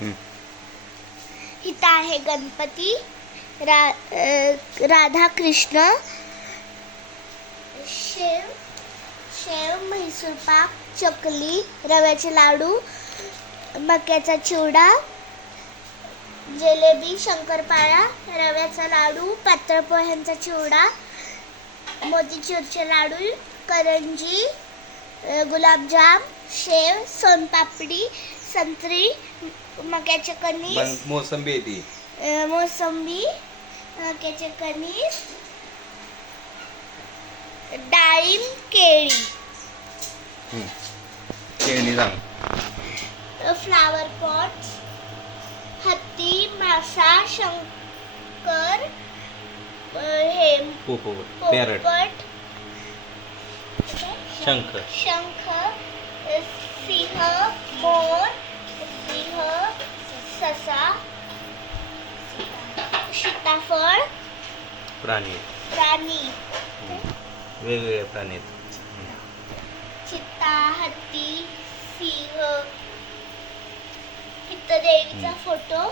इथं आहे गणपती रा राधा कृष्ण शेव शेव म्हैसूर पाक चकली रव्याचे लाडू मक्याचा चिवडा जिलेबी शंकरपाळा रव्याचा लाडू पातळ पोह्यांचा चिवडा मोतीचूरचे लाडू करंजी गुलाबजाम शेव सोनपापडी संत्री मक्याचे कणीस मोसंबी आहे ती. अ, मोसंबी मक्याचे कणीस डाळिंब केळी. केळणी सांग फ्लावर पॉट हत्ती मासा शंकर अ, हे पॅरट. पोपट शंख. शंख अ, सिंह मोर सीताफळ प्राणी. प्राणी. वेगवेगळे प्राणी आहेत. चित्ता हत्ती सिंह. इथं देवीचा. फोटो.